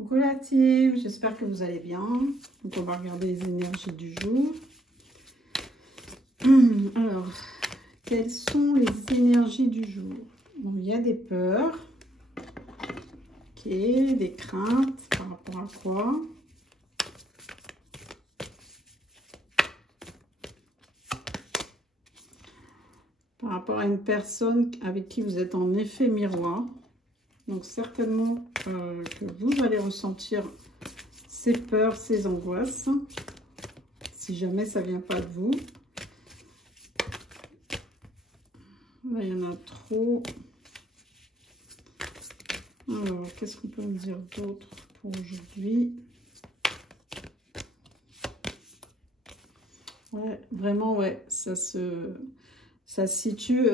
Coucou la team, j'espère que vous allez bien. Donc on va regarder les énergies du jour. Alors, quelles sont les énergies du jour? Bon, il y a des peurs. Ok, des craintes par rapport à quoi? Par rapport à une personne avec qui vous êtes en effet miroir. Donc certainement que vous allez ressentir ces peurs, ces angoisses, si jamais ça ne vient pas de vous. Là, il y en a trop. Alors, qu'est-ce qu'on peut me dire d'autre pour aujourd'hui? Ouais, vraiment, ouais, ça se situe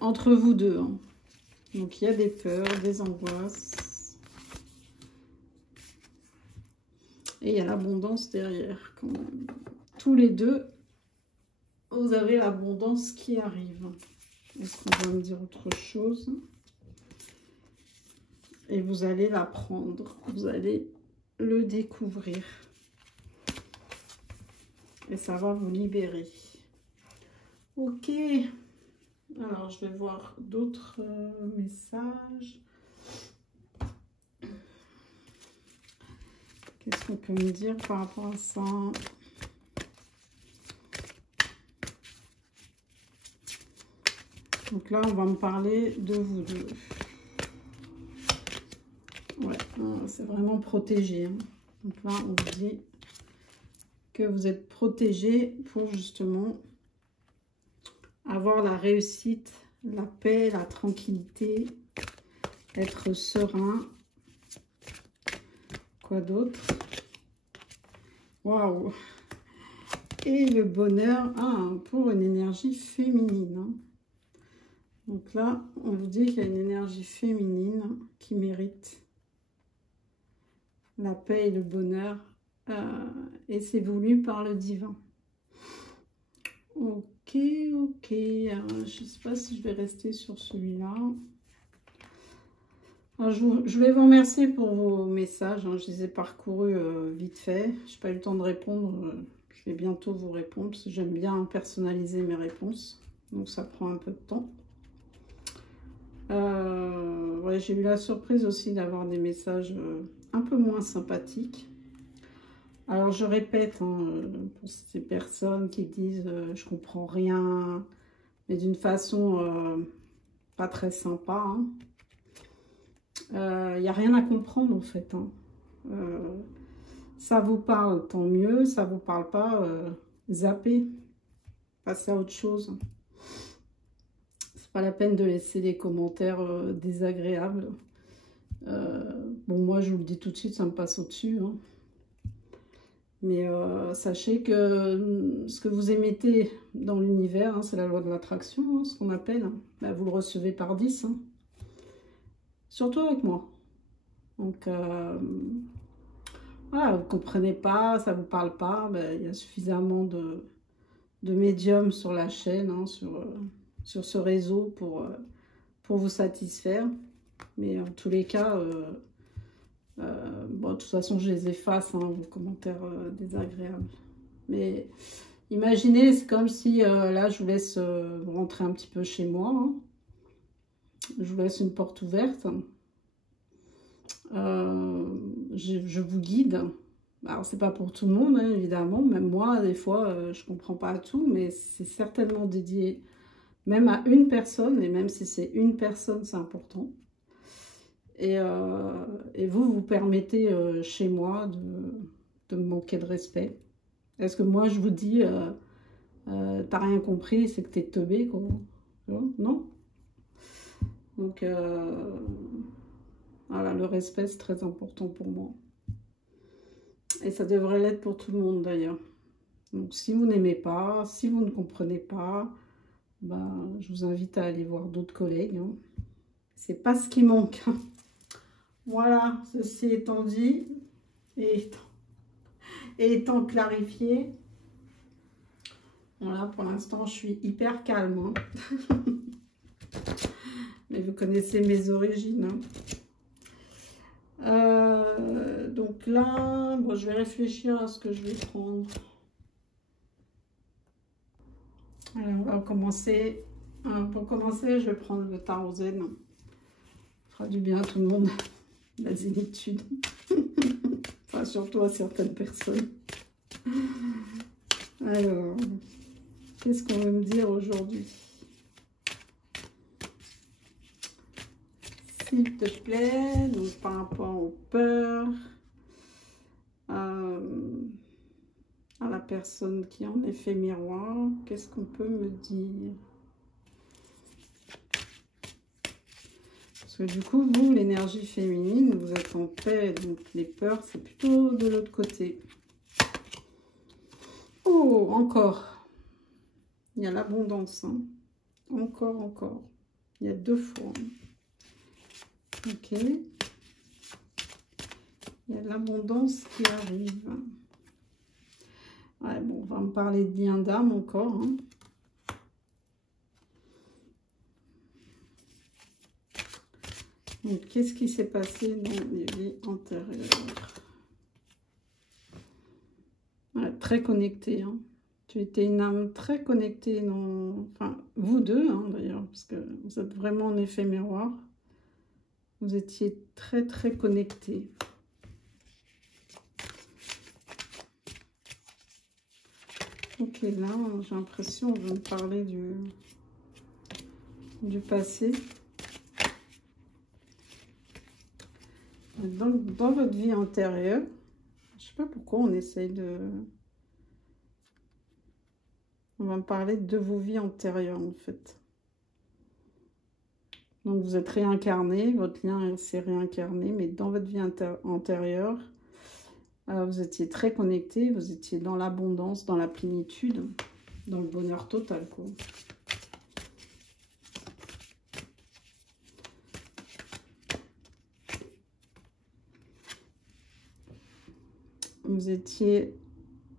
entre vous deux. Hein. Donc, il y a des peurs, des angoisses. Et il y a l'abondance derrière. Quand même. Tous les deux, vous avez l'abondance qui arrive. Est-ce qu'on va me dire autre chose? Et vous allez l'apprendre. Vous allez le découvrir. Et ça va vous libérer. Ok. Alors, je vais voir d'autres messages. Qu'est-ce qu'on peut me dire par rapport à ça? Donc là, on va me parler de vous deux. Ouais, c'est vraiment protégé. Hein. Donc là, on vous dit que vous êtes protégé pour justement avoir la réussite, la paix, la tranquillité, être serein. Quoi d'autre? Waouh! Et le bonheur pour une énergie féminine. Hein. Donc là, on vous dit qu'il y a une énergie féminine qui mérite la paix et le bonheur. Et c'est voulu par le divin. Ok, ok. Alors, je ne sais pas si je vais rester sur celui-là. Je vais vous remercier pour vos messages. Hein. Je les ai parcourus vite fait. Je n'ai pas eu le temps de répondre. Je vais bientôt vous répondre parce que j'aime bien personnaliser mes réponses. Donc ça prend un peu de temps. Ouais, j'ai eu la surprise aussi d'avoir des messages un peu moins sympathiques. Alors je répète, hein, pour ces personnes qui disent je comprends rien, mais d'une façon pas très sympa. Il n'y a rien à comprendre en fait. Hein. Ça vous parle, tant mieux. Ça vous parle pas, zappez. Passez à autre chose. C'est pas la peine de laisser des commentaires désagréables. Bon, moi je vous le dis tout de suite, ça me passe au-dessus. Hein. Mais sachez que ce que vous émettez dans l'univers, hein, c'est la loi de l'attraction, hein, ce qu'on appelle. Hein. Ben, vous le recevez par 10. Hein. Surtout avec moi. Donc, voilà, vous ne comprenez pas, ça ne vous parle pas. Ben, il y a suffisamment de médiums sur la chaîne, hein, sur ce réseau pour vous satisfaire. Mais en tous les cas... bon, de toute façon, je les efface, hein, vos commentaires désagréables. Mais imaginez, c'est comme si, là, je vous laisse rentrer un petit peu chez moi. Hein. Je vous laisse une porte ouverte. Je vous guide. Alors, c'est pas pour tout le monde, hein, évidemment. Même moi, des fois, je comprends pas tout. Mais c'est certainement dédié même à une personne. Et même si c'est une personne, c'est important. Et vous permettez chez moi de me manquer de respect. Est-ce que moi, je vous dis, t'as rien compris, c'est que t'es teubé, quoi. Non. Donc, voilà, le respect, c'est très important pour moi. Et ça devrait l'être pour tout le monde, d'ailleurs. Donc, si vous n'aimez pas, si vous ne comprenez pas, ben, je vous invite à aller voir d'autres collègues. Hein. C'est pas ce qui manque. Voilà, ceci étant dit et étant clarifié, voilà, pour l'instant, je suis hyper calme. Hein. Mais vous connaissez mes origines. Hein. Donc là, bon, je vais réfléchir à ce que je vais prendre. Alors, on va commencer. Pour commencer, je vais prendre le tarot zen. Ça fera du bien à tout le monde. La zénitude. Enfin, surtout à certaines personnes. Alors, qu'est-ce qu'on veut me dire aujourd'hui? S'il te plaît, donc par rapport aux peurs, à la personne qui est en effet miroir, qu'est-ce qu'on peut me dire? Parce que du coup, vous, l'énergie féminine, vous êtes en paix, donc les peurs, c'est plutôt de l'autre côté. Oh, encore. Il y a l'abondance. Hein. Encore. Il y a 2 fois. Ok. Il y a l'abondance qui arrive. Ouais, bon, on va me parler de lien d'âme encore. Hein. Donc, qu'est-ce qui s'est passé dans les vies antérieures? Ouais, très connectée. Hein. Tu étais une âme très connectée. Enfin, vous deux, hein, d'ailleurs, parce que vous êtes vraiment en effet miroir. Vous étiez très, très connectés. Ok, là, j'ai l'impression qu'on va me parler du passé. Dans votre vie antérieure, je ne sais pas pourquoi on essaye de... On va me parler de vos vies antérieures, en fait. Donc, vous êtes réincarné, votre lien s'est réincarné, mais dans votre vie antérieure, vous étiez très connecté, vous étiez dans l'abondance, dans la plénitude, dans le bonheur total, quoi. Vous étiez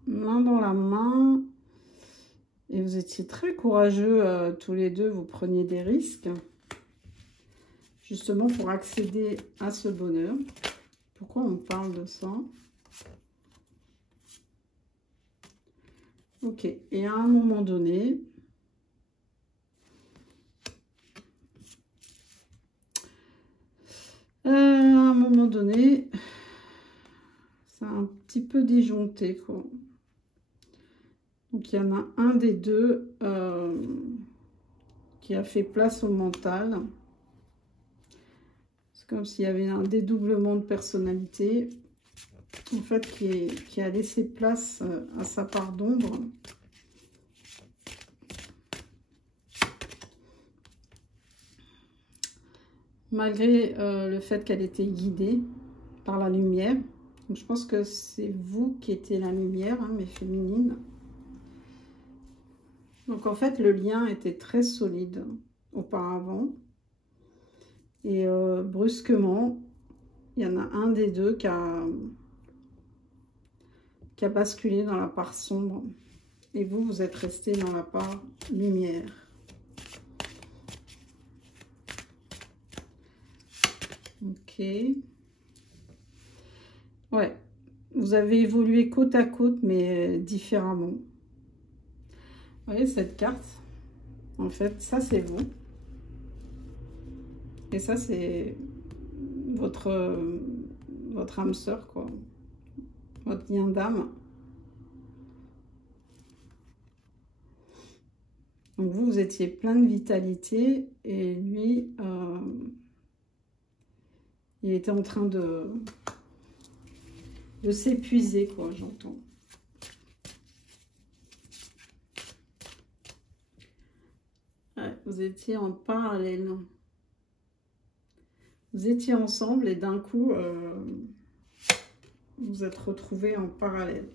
main dans la main et vous étiez très courageux tous les deux, vous preniez des risques justement pour accéder à ce bonheur. Pourquoi on parle de ça? Ok, et à un moment donné, c'est un petit peu disjoncté, quoi. Donc, il y en a un des deux qui a fait place au mental. C'est comme s'il y avait un dédoublement de personnalité, en fait, qui a laissé place à sa part d'ombre. Malgré le fait qu'elle était guidée par la lumière. Donc, je pense que c'est vous qui étiez la lumière, hein, mais féminine. Donc, en fait, le lien était très solide auparavant. Et brusquement, il y en a un des deux qui a basculé dans la part sombre. Et vous, vous êtes resté dans la part lumière. Ok. Ouais. Vous avez évolué côte à côte, mais différemment. Vous voyez cette carte? En fait, ça, c'est vous. Et ça, c'est votre âme sœur, quoi. Votre lien d'âme. Donc, vous étiez plein de vitalité. Et lui, il était en train de s'épuiser, quoi, j'entends. Ouais, vous étiez en parallèle. Vous étiez ensemble et d'un coup, vous êtes retrouvés en parallèle.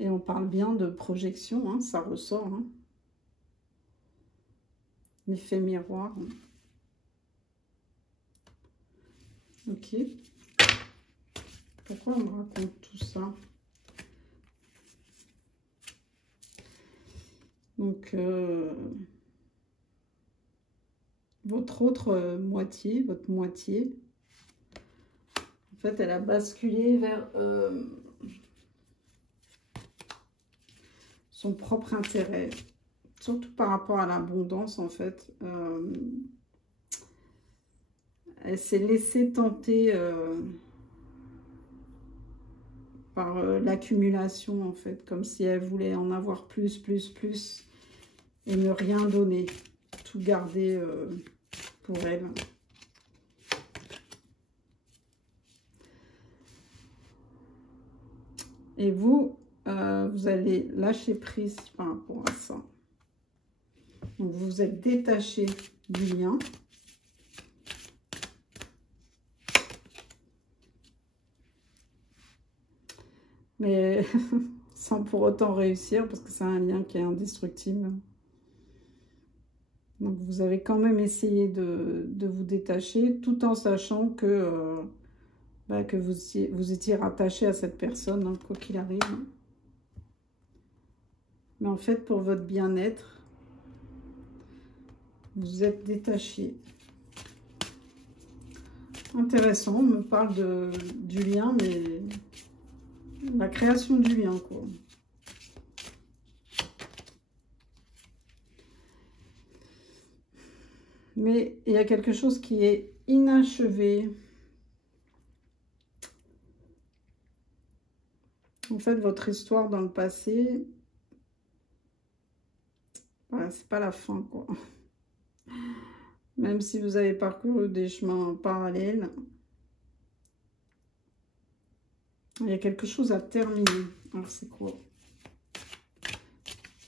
Et on parle bien de projection, hein, ça ressort. Hein. L'effet miroir. Hein. Ok. Pourquoi on me raconte tout ça? Donc, votre autre moitié, votre moitié, en fait, elle a basculé vers son propre intérêt. Surtout par rapport à l'abondance, en fait. Elle s'est laissée tenter par l'accumulation, en fait. Comme si elle voulait en avoir plus, plus, plus. Et ne rien donner. Tout garder pour elle. Et vous, vous allez lâcher prise par rapport à ça. Donc, vous êtes détaché du lien. Mais sans pour autant réussir, parce que c'est un lien qui est indestructible. Donc, vous avez quand même essayé de vous détacher, tout en sachant que, que vous étiez rattaché à cette personne, hein, quoi qu'il arrive. Mais en fait, pour votre bien-être, vous êtes détaché. Intéressant, on me parle du lien, mais la création du lien, quoi. Mais il y a quelque chose qui est inachevé. En fait, votre histoire dans le passé, voilà, c'est pas la fin, quoi. Même si vous avez parcouru des chemins parallèles, il y a quelque chose à terminer. Alors, c'est quoi?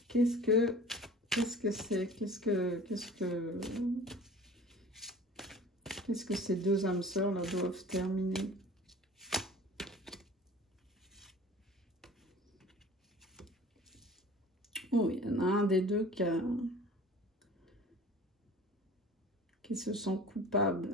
Qu'est-ce que c'est? Qu'est-ce que ces deux âmes sœurs là doivent terminer? Oh, il y en a un des deux qui se sent coupable.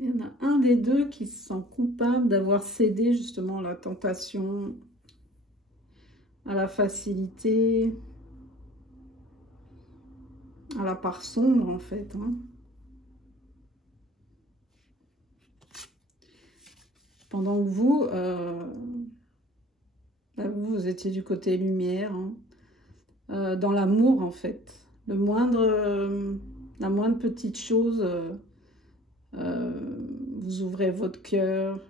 Il y en a un des deux qui se sent coupable d'avoir cédé justement à la tentation, à la facilité, à la part sombre en fait. Hein. Pendant que vous, vous étiez du côté lumière, hein, dans l'amour en fait. La moindre petite chose, vous ouvrez votre cœur.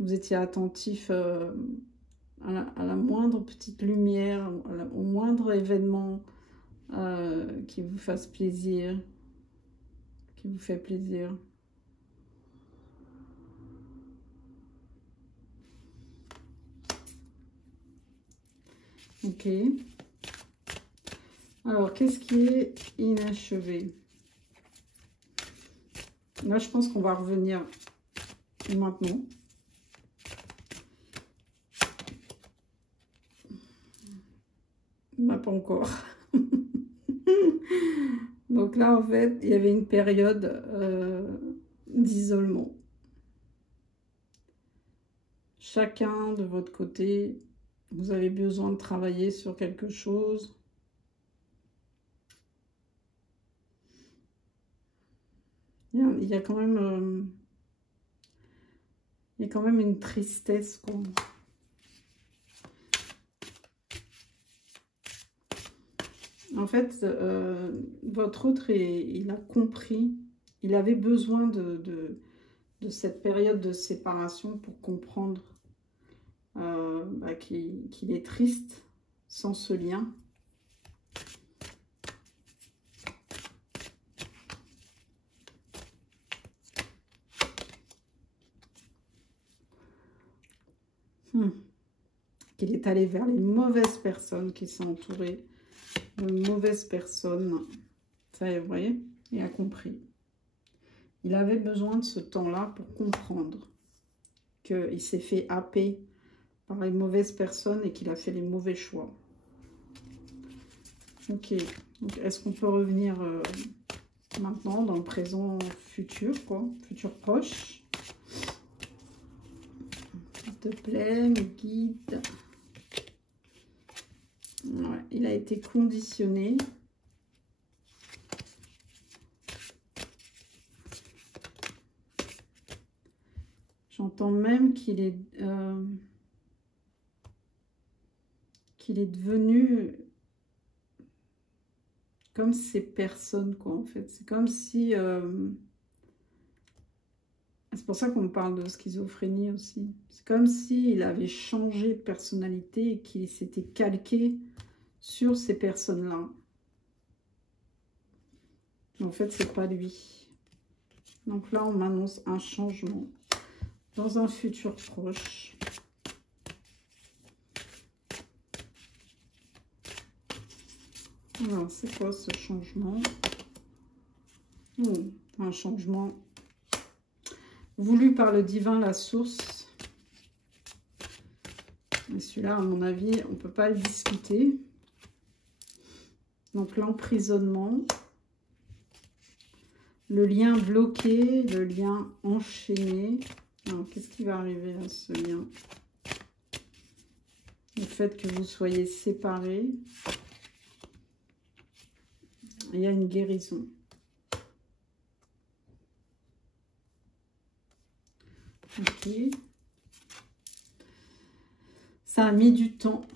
Vous étiez attentif à la moindre petite lumière, au moindre événement qui vous fasse plaisir, qui vous fait plaisir. Ok. Alors, qu'est-ce qui est inachevé? Là, je pense qu'on va revenir maintenant. Bah, pas encore. Donc là, en fait, il y avait une période d'isolement. Chacun de votre côté, vous avez besoin de travailler sur quelque chose. Il y a quand même, une tristesse, quoi. En fait, votre autre, il a compris, il avait besoin de cette période de séparation pour comprendre qu'il est triste sans ce lien. Qu'il est allé vers les mauvaises personnes, qui sont entourées de mauvaises personnes. Ça, vous voyez, il a compris. Il avait besoin de ce temps-là pour comprendre qu'il s'est fait happer par les mauvaises personnes et qu'il a fait les mauvais choix. Ok, donc est-ce qu'on peut revenir maintenant dans le présent futur, quoi, futur proche? S'il te plaît, mes guides. Ouais. il a été conditionné. J'entends même qu'il est devenu comme ces personnes, quoi, en fait. C'est comme si... c'est pour ça qu'on parle de schizophrénie aussi. C'est comme s'il avait changé de personnalité et qu'il s'était calqué sur ces personnes-là. En fait, c'est pas lui. Donc là, on m'annonce un changement dans un futur proche. Alors, c'est quoi ce changement? Un changement voulu par le divin, la source. Et celui-là, à mon avis, on ne peut pas le discuter. Donc, l'emprisonnement, le lien bloqué, le lien enchaîné. Alors, qu'est-ce qui va arriver à ce lien? Le fait que vous soyez séparés. Il y a une guérison. Ok. Ça a mis du temps.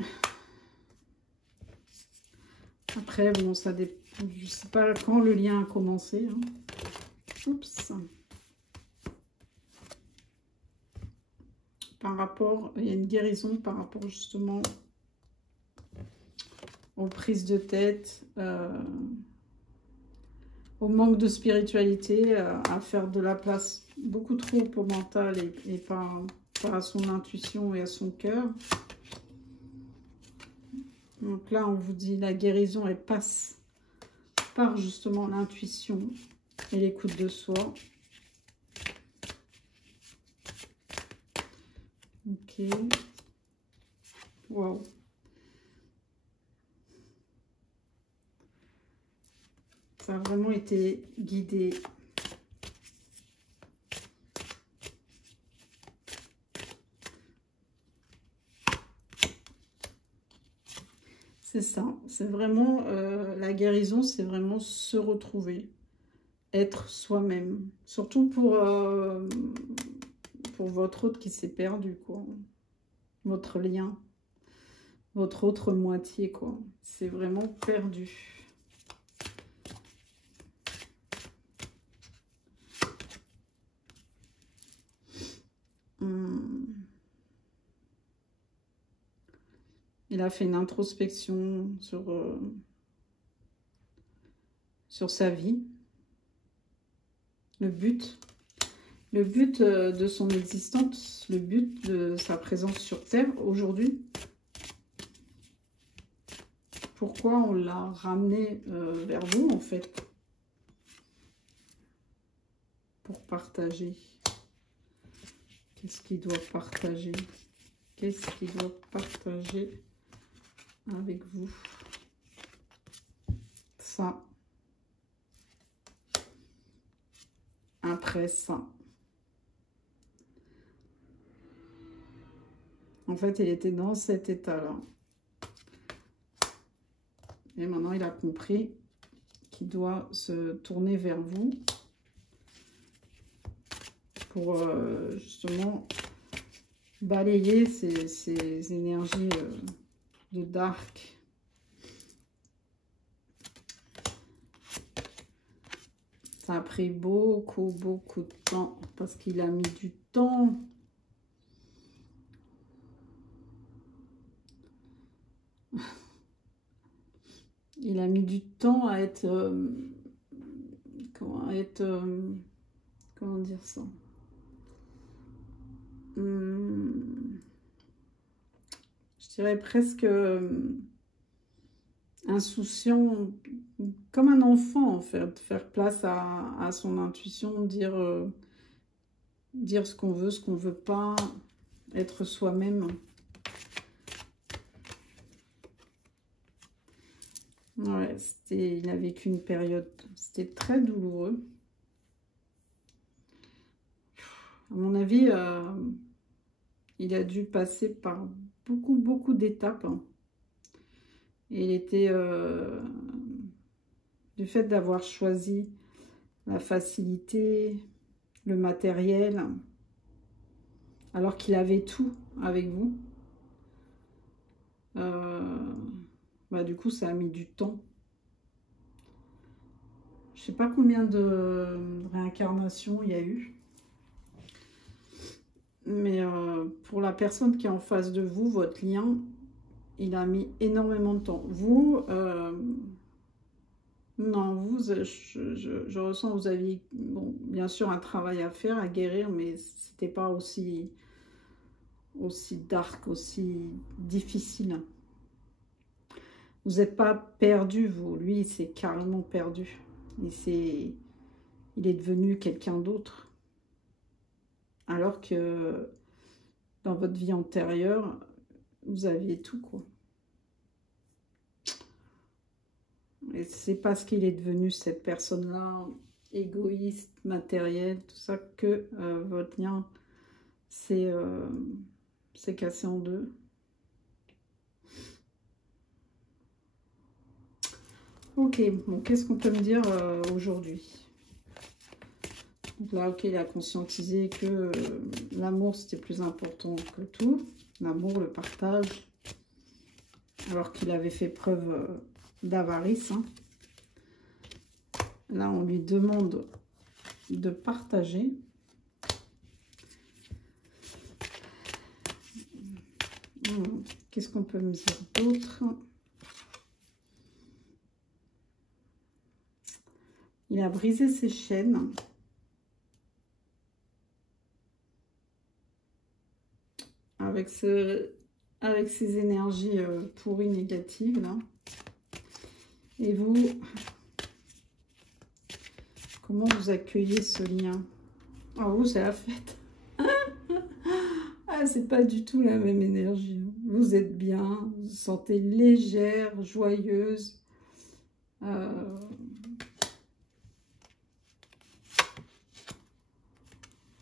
Après, bon, ça dépend. Je ne sais pas quand le lien a commencé. Hein. Oups. Par rapport, il y a une guérison par rapport justement aux prises de tête, au manque de spiritualité, à faire de la place beaucoup trop au mental et pas à son intuition et à son cœur. Donc là, on vous dit la guérison, elle passe par justement l'intuition et l'écoute de soi. Ok. Waouh. Ça a vraiment été guidé. C'est ça. C'est vraiment la guérison, c'est vraiment se retrouver, être soi-même. Surtout pour votre autre qui s'est perdu, quoi. Votre lien, votre autre moitié, quoi. C'est vraiment perdu. Il a fait une introspection sur sa vie. Le but de son existence, le but de sa présence sur Terre aujourd'hui. Pourquoi on l'a ramené vers vous, en fait? Pour partager. Qu'est-ce qu'il doit partager? Qu'est-ce qu'il doit partager avec vous? Ça. Après ça. En fait, il était dans cet état-là. Et maintenant, il a compris qu'il doit se tourner vers vous pour justement balayer ces énergies de dark. Ça a pris beaucoup de temps parce qu'il a mis du temps. Il a mis du temps à être... comment dire ça? Je dirais presque insouciant, comme un enfant en fait, faire place à son intuition, dire ce qu'on veut pas, être soi-même. Ouais, il a vécu une période, c'était très douloureux. À mon avis, il a dû passer par beaucoup d'étapes. Hein. Et il était... du fait d'avoir choisi la facilité, le matériel, alors qu'il avait tout avec vous. Bah, du coup, ça a mis du temps. Je sais pas combien de réincarnations il y a eu. Mais pour la personne qui est en face de vous, votre lien, il a mis énormément de temps. Vous, non, vous, je ressens que vous aviez, bon, bien sûr, un travail à faire, à guérir, mais c'était pas aussi dark, aussi difficile. Vous n'êtes pas perdu, vous. Lui, il s'est carrément perdu. Il est devenu quelqu'un d'autre. Alors que dans votre vie antérieure, vous aviez tout, quoi. Et c'est parce qu'il est devenu cette personne-là, égoïste, matérielle, tout ça, que votre lien s'est cassé en deux. Ok, bon, qu'est-ce qu'on peut me dire aujourd'hui? Là, ok, il a conscientisé que l'amour, c'était plus important que tout. L'amour, le partage. Alors qu'il avait fait preuve d'avarice. Hein. Là, on lui demande de partager. Qu'est-ce qu'on peut me dire d'autre? Il a brisé ses chaînes. Avec ces énergies pourries, négatives, là. Et vous, comment vous accueillez ce lien? Ah, vous, c'est la fête. Ah, c'est pas du tout la même énergie. Vous êtes bien, vous vous sentez légère, joyeuse.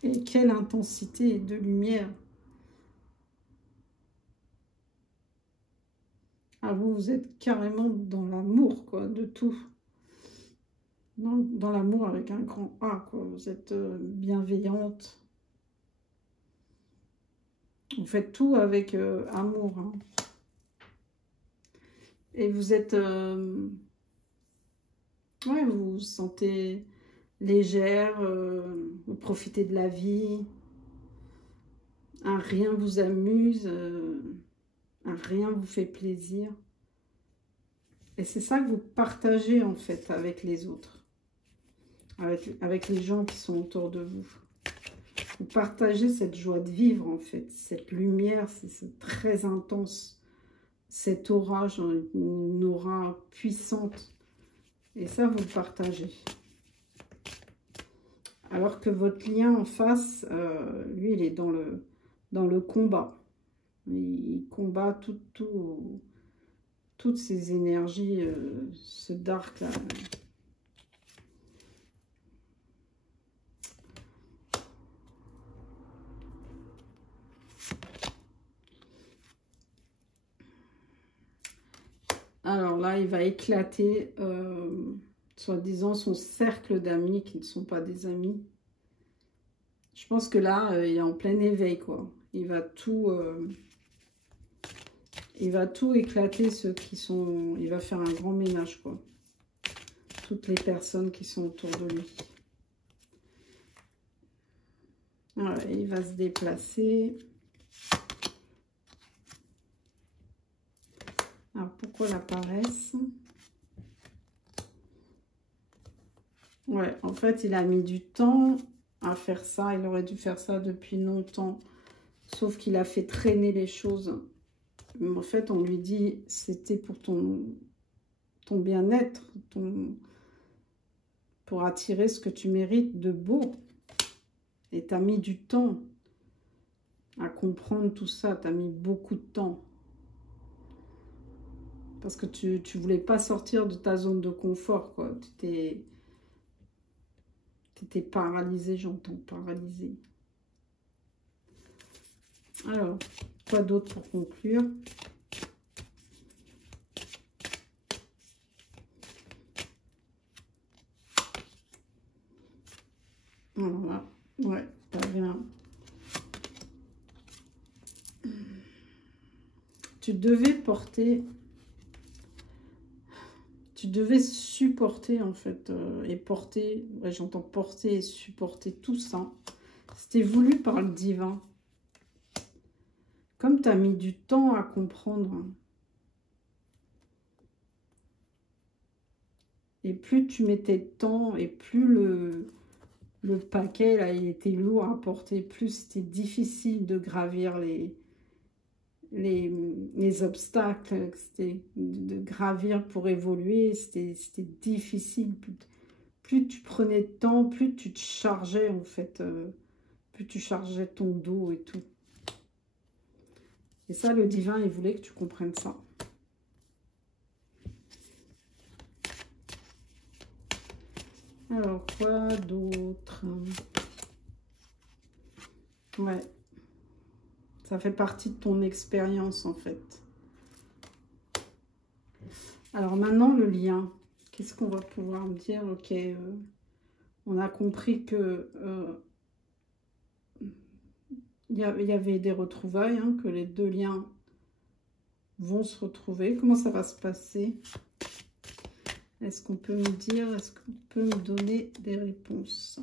Et quelle intensité de lumière. Ah, vous êtes carrément dans l'amour, quoi, de tout. Dans l'amour avec un grand A, quoi. Vous êtes bienveillante. Vous faites tout avec amour. Hein. Et vous êtes... ouais, vous vous sentez légère, vous profitez de la vie. Un rien vous amuse, un rien vous fait plaisir. Et c'est ça que vous partagez en fait avec les autres. Avec les gens qui sont autour de vous. Vous partagez cette joie de vivre en fait. Cette lumière, c'est très intense. Cette aura, une aura puissante. Et ça, vous le partagez. Alors que votre lien en face, lui, il est dans le combat. Il combat toutes ces énergies, ce dark là. Alors là, il va éclater, soi-disant, son cercle d'amis qui ne sont pas des amis. Je pense que là, il est en plein éveil, quoi. Il va tout éclater, ceux qui sont... Il va faire un grand ménage, quoi. Toutes les personnes qui sont autour de lui. Voilà, il va se déplacer. Alors, pourquoi la paresse? Ouais, en fait, il a mis du temps à faire ça. Il aurait dû faire ça depuis longtemps. Sauf qu'il a fait traîner les choses. Mais en fait, on lui dit, c'était pour ton bien-être, pour attirer ce que tu mérites de beau. Et tu as mis du temps à comprendre tout ça. Tu as mis beaucoup de temps. Parce que tu voulais pas sortir de ta zone de confort, quoi. Tu étais paralysé, j'entends, paralysé. Alors, quoi d'autre pour conclure? Alors là, ouais, t'avais un... Tu devais porter... Tu devais supporter, en fait, et porter... Ouais, j'entends porter et supporter tout ça. C'était voulu par le divin. Comme tu as mis du temps à comprendre... Et plus tu mettais de temps, et plus le paquet, là, il était lourd à porter, plus c'était difficile de gravir les obstacles, c'était de gravir pour évoluer, c'était difficile. Plus tu prenais de temps, plus tu te chargeais, en fait, plus tu chargeais ton dos et tout. Et ça, le divin, il voulait que tu comprennes ça. Alors, quoi d'autre? Ouais. Ça fait partie de ton expérience, en fait. Alors, maintenant, le lien. Qu'est-ce qu'on va pouvoir me dire? Ok, on a compris que il y avait des retrouvailles, hein, que les deux liens vont se retrouver. Comment ça va se passer? Est-ce qu'on peut me dire, est-ce qu'on peut me donner des réponses?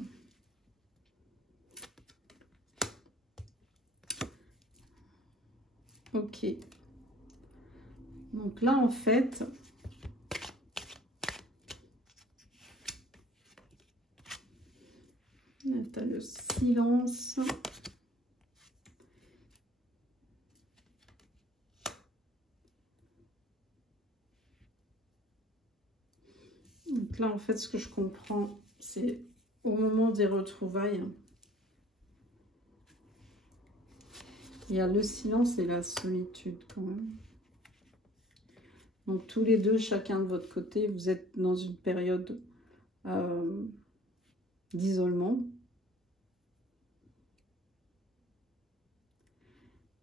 Ok. Donc là, en fait, tu as le silence. Donc là, en fait, ce que je comprends, c'est au moment des retrouvailles, il y a le silence et la solitude quand même. Donc tous les deux, chacun de votre côté, vous êtes dans une période d'isolement.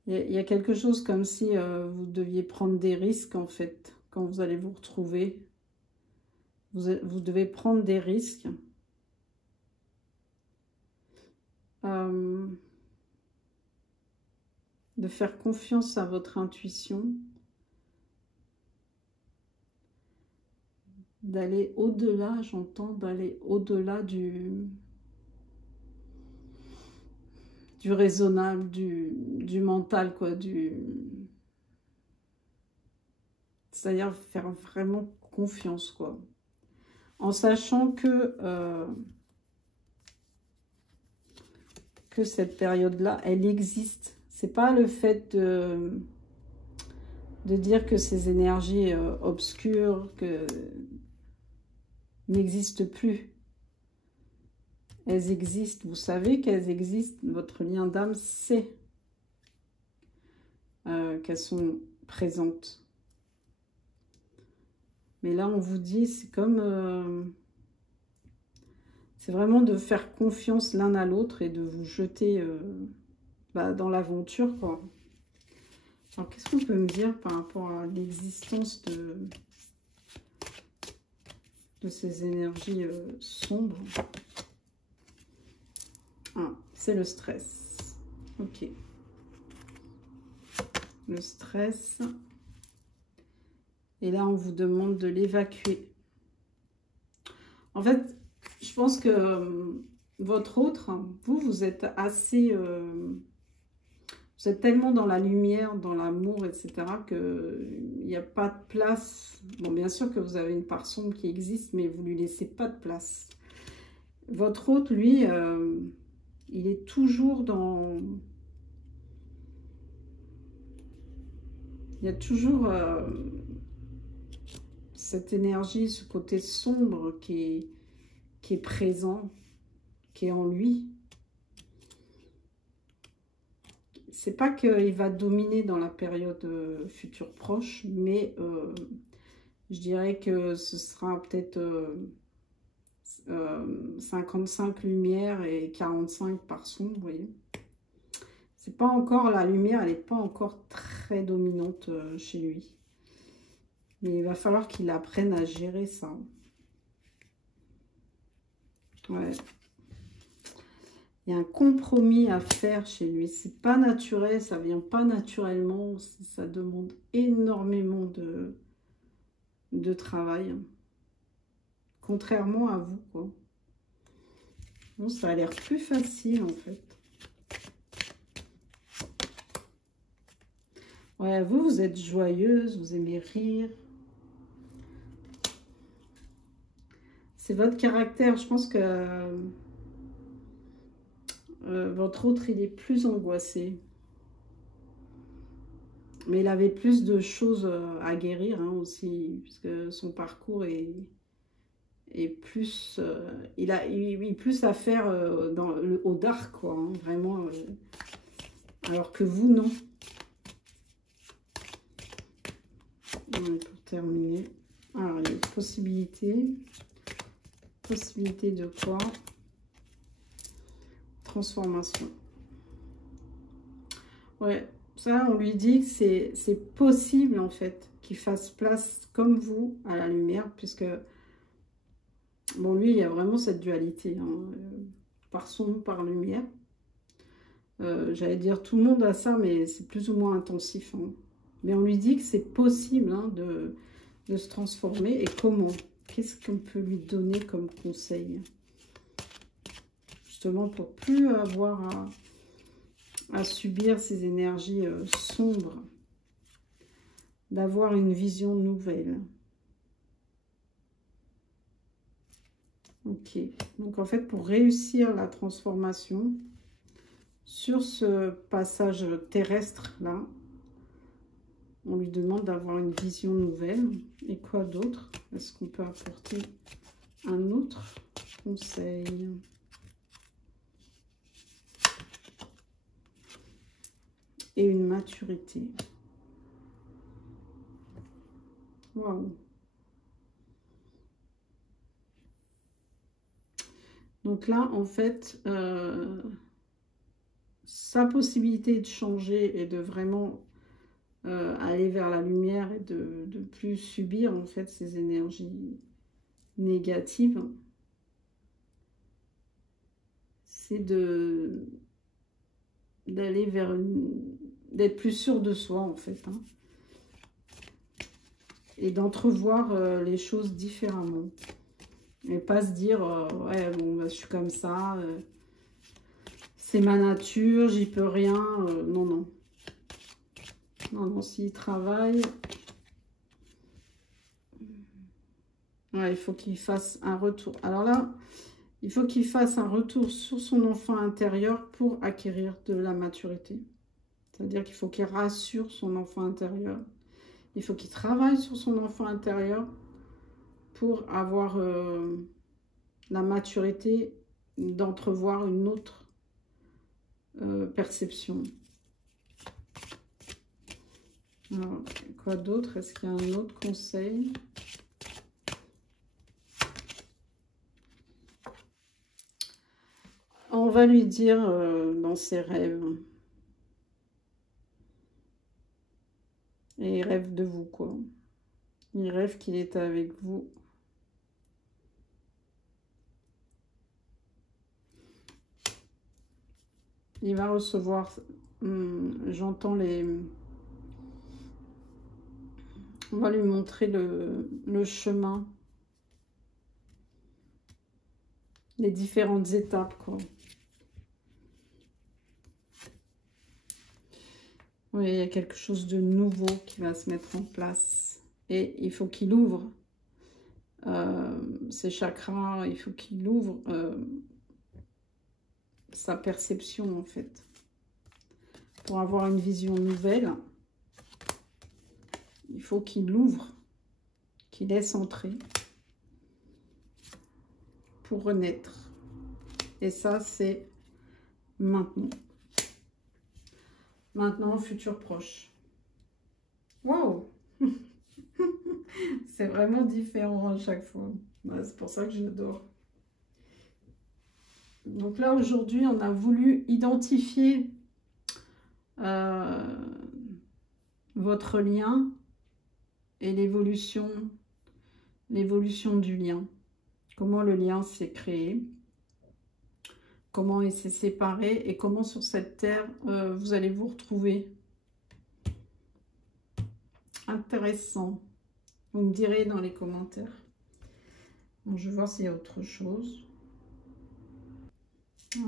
Il y a quelque chose comme si vous deviez prendre des risques, en fait, quand vous allez vous retrouver. Vous devez prendre des risques. De faire confiance à votre intuition. D'aller au-delà, j'entends, d'aller au-delà du raisonnable, du mental, quoi, c'est-à-dire faire vraiment confiance, quoi. En sachant que cette période-là, elle existe. C'est pas le fait de dire que ces énergies obscures n'existent plus. Elles existent, vous savez qu'elles existent, votre lien d'âme sait qu'elles sont présentes. Mais là, on vous dit, c'est comme... c'est vraiment de faire confiance l'un à l'autre et de vous jeter dans l'aventure, quoi. Alors, qu'est-ce qu'on peut me dire par rapport à l'existence de ces énergies sombres? Ah, c'est le stress. Ok. Le stress. Et là, on vous demande de l'évacuer. En fait, je pense que votre autre, vous êtes assez... vous êtes tellement dans la lumière, dans l'amour, etc., qu'il n'y a pas de place. Bon, bien sûr que vous avez une part sombre qui existe, mais vous ne lui laissez pas de place. Votre autre, lui, il est toujours dans... Il y a toujours cette énergie, ce côté sombre qui est présent, qui est en lui. C'est pas qu'il va dominer dans la période future proche, mais je dirais que ce sera peut-être 55 lumières et 45 par son, vous voyez. C'est pas encore, la lumière, elle n'est pas encore très dominante chez lui. Mais il va falloir qu'il apprenne à gérer ça. Ouais. Il y a un compromis à faire chez lui. C'est pas naturel, ça vient pas naturellement. Ça demande énormément de travail. Contrairement à vous, quoi. Bon, ça a l'air plus facile, en fait. Ouais, vous êtes joyeuse, vous aimez rire. C'est votre caractère. Je pense que votre autre, il est plus angoissé. Mais il avait plus de choses à guérir hein, aussi, puisque son parcours est plus... il a plus à faire au dark, quoi, hein, vraiment. Alors que vous, non. Pour terminer. Alors, il y a possibilité. Possibilité de quoi? Transformation. Ouais, ça, on lui dit que c'est possible, en fait, qu'il fasse place, comme vous, à la lumière, puisque, bon, lui, il y a vraiment cette dualité, hein, par sombre, par lumière. J'allais dire, tout le monde a ça, mais c'est plus ou moins intensif. Hein. Mais on lui dit que c'est possible hein, de se transformer. Et comment? Qu'est-ce qu'on peut lui donner comme conseil? Justement, pour plus avoir à subir ces énergies sombres. D'avoir une vision nouvelle. Ok. Donc, en fait, pour réussir la transformation, sur ce passage terrestre-là, on lui demande d'avoir une vision nouvelle. Et quoi d'autre? Est-ce qu'on peut apporter un autre conseil? Et une maturité. Waouh! Donc là, en fait, sa possibilité de changer et de vraiment aller vers la lumière et de plus subir en fait ces énergies négatives, c'est d'aller vers d'être plus sûr de soi en fait, hein, et d'entrevoir les choses différemment et pas se dire ouais bon bah, je suis comme ça, c'est ma nature, j'y peux rien, non non. Non, non, s'il travaille, ouais, il faut qu'il fasse un retour. Alors là, il faut qu'il fasse un retour sur son enfant intérieur pour acquérir de la maturité. C'est-à-dire qu'il faut qu'il rassure son enfant intérieur. Il faut qu'il travaille sur son enfant intérieur pour avoir la maturité d'entrevoir une autre perception. Alors, quoi d'autre? Est-ce qu'il y a un autre conseil? On va lui dire dans ses rêves. Et il rêve de vous, quoi. Il rêve qu'il est avec vous. Il va recevoir, j'entends les... On va lui montrer le chemin. Les différentes étapes, quoi. Oui, il y a quelque chose de nouveau qui va se mettre en place. Et il faut qu'il ouvre ses chakras, il faut qu'il ouvre sa perception, en fait. Pour avoir une vision nouvelle, il faut qu'il ouvre, qu'il laisse entrer pour renaître. Et ça, c'est maintenant. Maintenant, futur proche. Waouh! C'est vraiment différent à chaque fois. Ouais, c'est pour ça que j'adore. Donc là, aujourd'hui, on a voulu identifier votre lien et l'évolution du lien. Comment le lien s'est créé. comment il s'est séparé et comment sur cette terre vous allez vous retrouver. Intéressant. Vous me direz dans les commentaires. Bon, je vais voir s'il y a autre chose.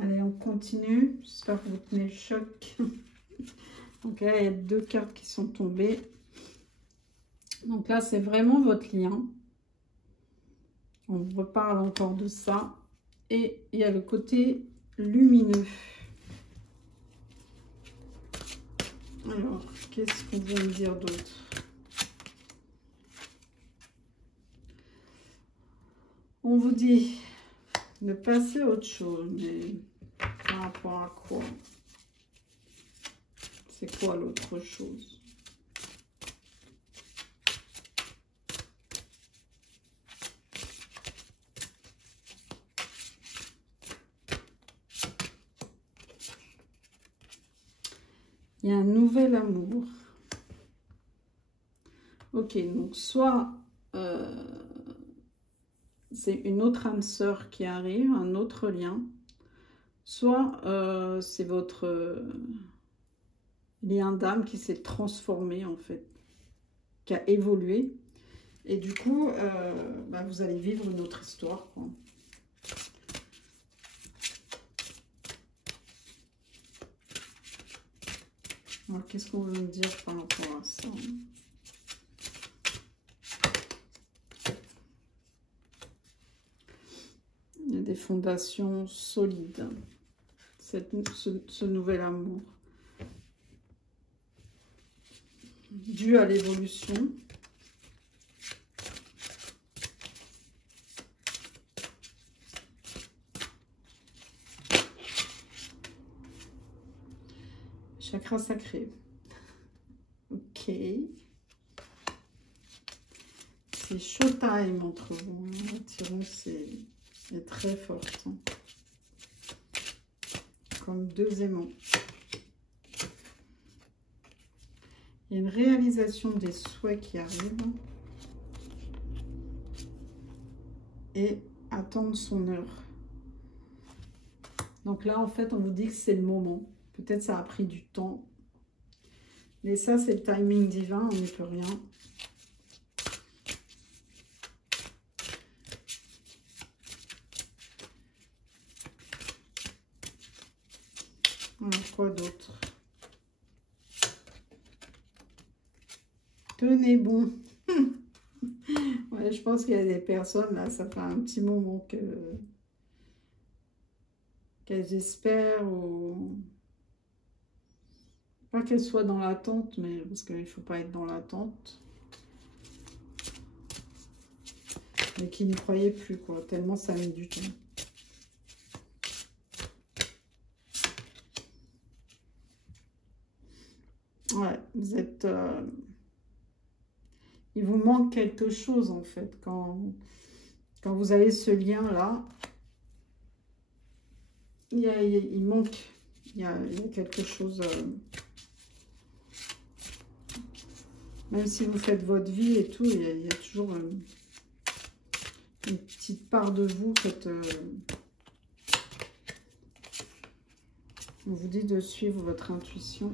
Allez, on continue. J'espère que vous tenez le choc. Donc là, il y a 2 cartes qui sont tombées. Donc là, c'est vraiment votre lien. On reparle encore de ça. Et il y a le côté lumineux. Alors, qu'est-ce qu'on vient me dire d'autre? On vous dit de passer à autre chose, mais par rapport à quoi? C'est quoi l'autre chose? Il y a un nouvel amour. Ok, donc soit c'est une autre âme sœur qui arrive, un autre lien, soit c'est votre lien d'âme qui s'est transformé en fait, qui a évolué. Et du coup, bah, vous allez vivre une autre histoire, quoi. Alors, qu'est-ce qu'on veut me dire par rapport à ça? Il y a des fondations solides, ce nouvel amour. Dû à l'évolution. Chakra sacré. Ok. C'est showtime entre vous. L'attirance est très forte. Comme 2 aimants. Il y a une réalisation des souhaits qui arrivent. Et attendre son heure. Donc là, en fait, on vous dit que c'est le moment. Peut-être ça a pris du temps. Mais ça, c'est le timing divin, on n'y peut rien. Alors, quoi d'autre? Tenez bon. Ouais, je pense qu'il y a des personnes, là, ça fait un petit moment qu'elles espèrent ou... Pas qu'elles soient dans l'attente, mais parce qu'il ne faut pas être dans l'attente. Mais qui n'y croyaient plus, quoi. Tellement ça a mis du temps. Ouais, vous êtes... Il vous manque quelque chose, en fait. Quand vous avez ce lien-là, il manque... Il y a quelque chose... Même si vous faites votre vie et tout, il y a toujours une petite part de vous. On vous dit de suivre votre intuition.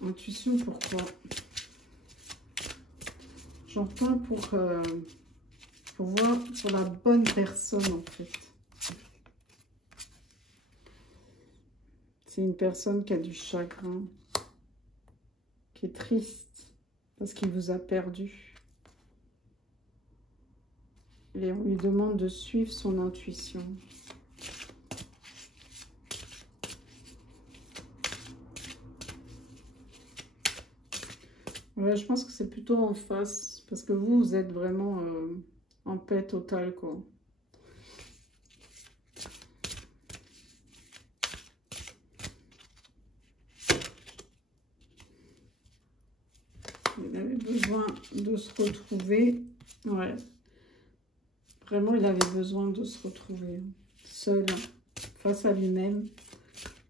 Intuition, pourquoi? J'entends pour voir sur la bonne personne, en fait. C'est une personne qui a du chagrin, qui est triste parce qu'il vous a perdu. Et on lui demande de suivre son intuition. Ouais, je pense que c'est plutôt en face, parce que vous êtes vraiment en paix totale, quoi. Il avait besoin de se retrouver. Ouais. Vraiment, il avait besoin de se retrouver seul, face à lui-même,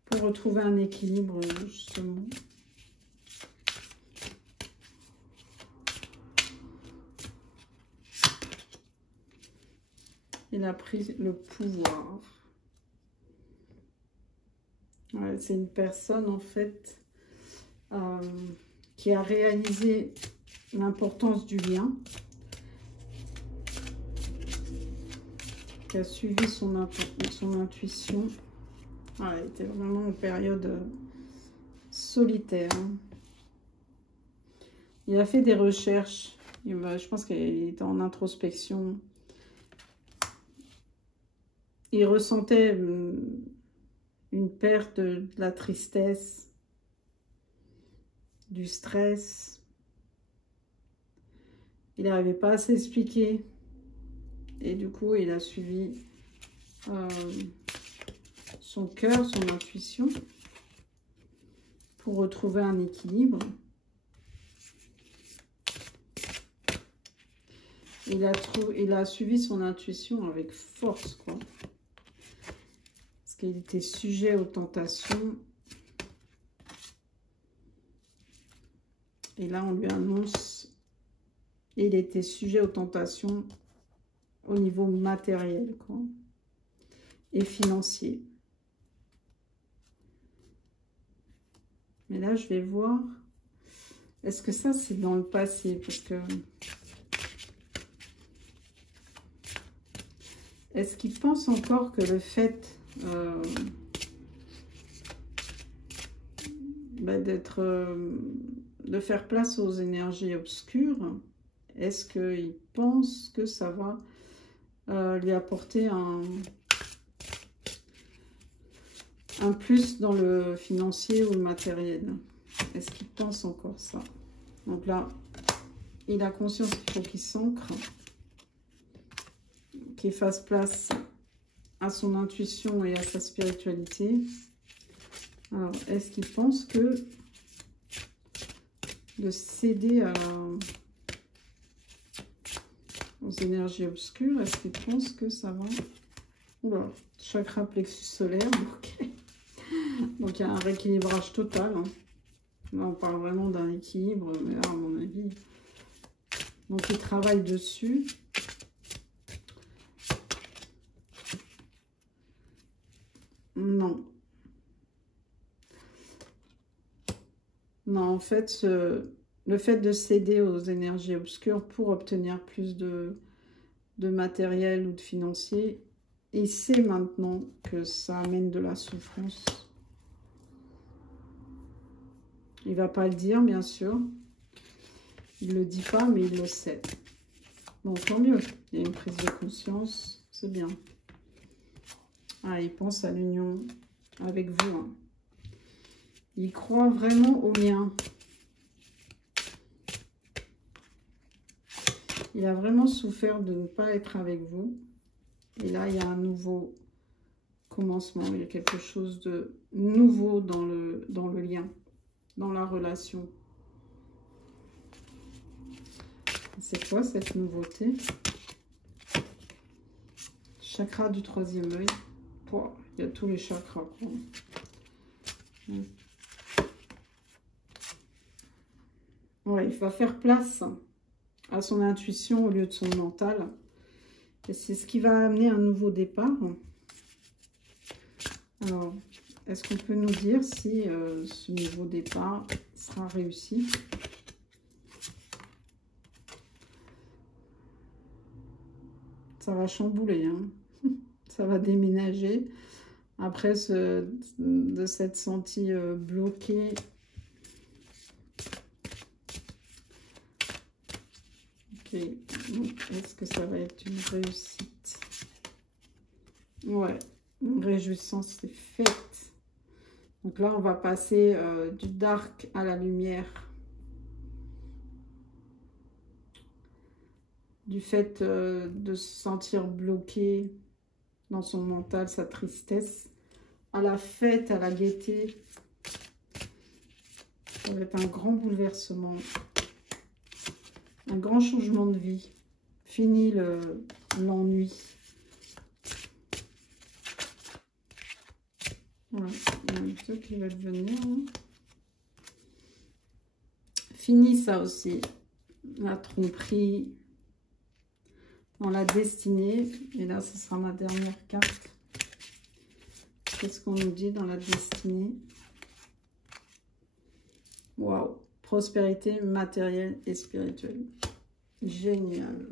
pour retrouver un équilibre, justement. Il a pris le pouvoir. Ouais, c'est une personne, en fait, qui a réalisé l'importance du lien, qui a suivi son intuition. Ah, il était vraiment en période solitaire. Il a fait des recherches. Je pense qu'il était en introspection. Il ressentait une perte de la tristesse, du stress. Il n'arrivait pas à s'expliquer. Et du coup, il a suivi son cœur, son intuition, pour retrouver un équilibre. Il a suivi son intuition avec force, quoi. Parce qu'il était sujet aux tentations. Et là, on lui annonce, il était sujet aux tentations au niveau matériel, quoi, et financier. Mais là, je vais voir, est-ce que ça, c'est dans le passé? Parce que, est-ce qu'il pense encore que le fait de faire place aux énergies obscures, est-ce qu'il pense que ça va lui apporter un plus dans le financier ou le matériel? Est-ce qu'il pense encore ça? Donc là, il a conscience qu'il faut qu'il s'ancre, qu'il fasse place à son intuition et à sa spiritualité. Alors, est-ce qu'il pense que de céder aux énergies obscures, est-ce qu'il pense que ça va? Oula, chakra plexus solaire, ok. Donc il y a un rééquilibrage total. Hein. Là, on parle vraiment d'un équilibre, mais là, à mon avis. Donc il travaille dessus. Non. Non, en fait, le fait de céder aux énergies obscures pour obtenir plus de matériel ou de financier, il sait maintenant que ça amène de la souffrance. Il ne va pas le dire, bien sûr. Il ne le dit pas, mais il le sait. Bon, tant mieux. Il y a une prise de conscience. C'est bien. Ah, il pense à l'union avec vous. Hein. Il croit vraiment au lien. Il a vraiment souffert de ne pas être avec vous. Et là, il y a un nouveau commencement. Il y a quelque chose de nouveau dans le lien, dans la relation. C'est quoi cette nouveauté? Chakra du troisième œil. Il y a tous les chakras. Ouais, il va faire place à son intuition au lieu de son mental. Et c'est ce qui va amener un nouveau départ. Alors, est-ce qu'on peut nous dire si ce nouveau départ sera réussi? Ça va chambouler, hein. Ça va déménager. Après de s'être senti bloqué. Ok, est-ce que ça va être une réussite? Ouais, une réjouissance est faite. Donc là, on va passer du dark à la lumière. Du fait de se sentir bloqué dans son mental, sa tristesse, à la fête, à la gaieté. Ça va être un grand bouleversement, un grand changement de vie. Fini l'ennui. Voilà, il y a un truc qui va devenir. Hein. Fini ça aussi, la tromperie. dans la destinée. Et là, ce sera ma dernière carte. Qu'est-ce qu'on nous dit dans la destinée? Waouh! Prospérité matérielle et spirituelle. Génial.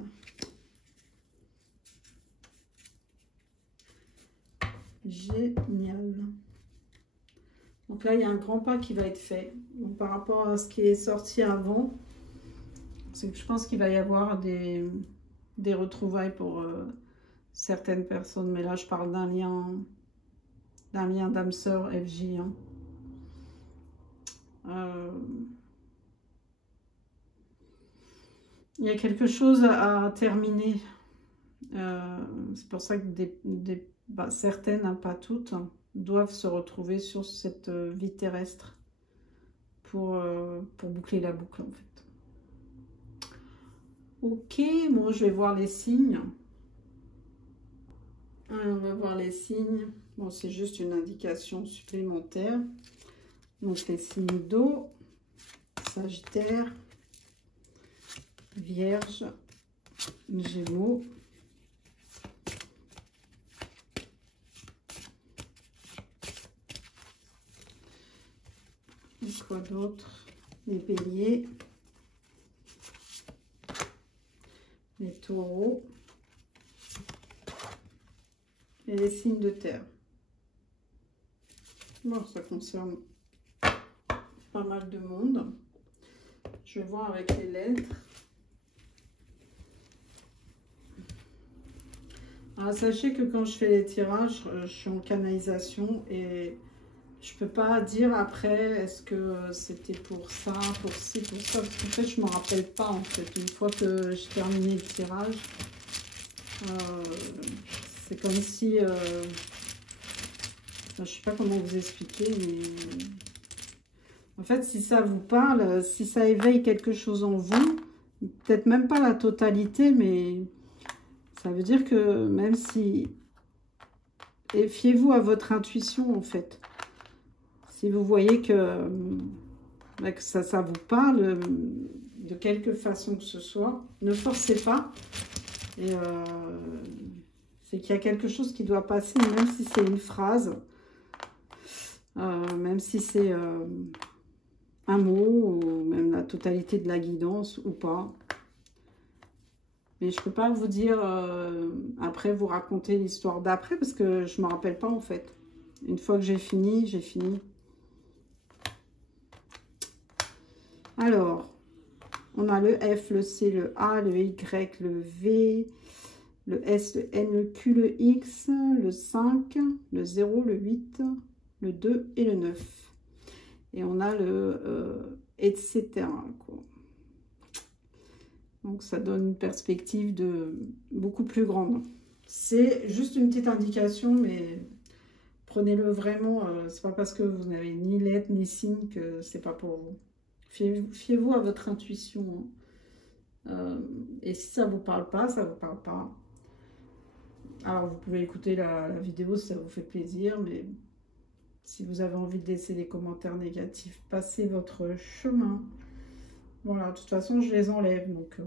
Génial. Donc là, il y a un grand pas qui va être fait. Donc, par rapport à ce qui est sorti avant, c'est que je pense qu'il va y avoir des retrouvailles pour certaines personnes. Mais là, je parle d'un lien d'âme sœur FJ. Hein. Il y a quelque chose à terminer. C'est pour ça que certaines, hein, pas toutes, hein, doivent se retrouver sur cette vie terrestre pour boucler la boucle en fait. Ok, bon, je vais voir les signes. Alors, on va voir les signes. Bon, c'est juste une indication supplémentaire. Donc, les signes d'eau, Sagittaire, Vierge, Gémeaux, et quoi d'autre? Les Béliers, les Taureaux et les signes de terre. Bon, ça concerne pas mal de monde. Je vais voir avec les lettres. Alors, sachez que quand je fais les tirages, je suis en canalisation et je peux pas dire après est-ce que c'était pour ça, pour ci, pour ça. Parce qu'en fait, je ne me rappelle pas en fait. Une fois que j'ai terminé le tirage, c'est comme si... je sais pas comment vous expliquer, mais... En fait, si ça vous parle, si ça éveille quelque chose en vous, peut-être même pas la totalité, mais... Ça veut dire que même si... Et fiez-vous à votre intuition, en fait. Si vous voyez que ça vous parle de quelque façon que ce soit, ne forcez pas. Et c'est qu'il y a quelque chose qui doit passer, même si c'est une phrase, même si c'est un mot, ou même la totalité de la guidance, ou pas. Mais je ne peux pas vous dire, après, vous raconter l'histoire d'après, parce que je ne me rappelle pas, en fait. Une fois que j'ai fini, j'ai fini. Alors, on a le F, le C, le A, le Y, le V, le S, le N, le Q, le X, le 5, le 0, le 8, le 2 et le 9. Et on a le etc. quoi. Donc, ça donne une perspective beaucoup plus grande. C'est juste une petite indication, mais prenez-le vraiment. C'est pas parce que vous n'avez ni lettre ni signe que c'est pas pour vous. Fiez-vous à votre intuition. Et si ça vous parle pas, ça vous parle pas. Alors, vous pouvez écouter la vidéo si ça vous fait plaisir, mais si vous avez envie de laisser des commentaires négatifs, passez votre chemin. Voilà, de toute façon, je les enlève, donc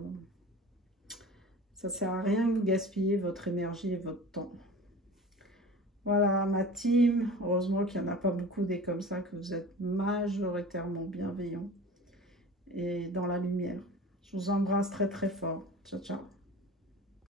ça sert à rien que vous gaspillez votre énergie et votre temps. Voilà, ma team. Heureusement qu'il n'y en a pas beaucoup des comme ça, que vous êtes majoritairement bienveillants et dans la lumière. Je vous embrasse très très fort. Ciao, ciao.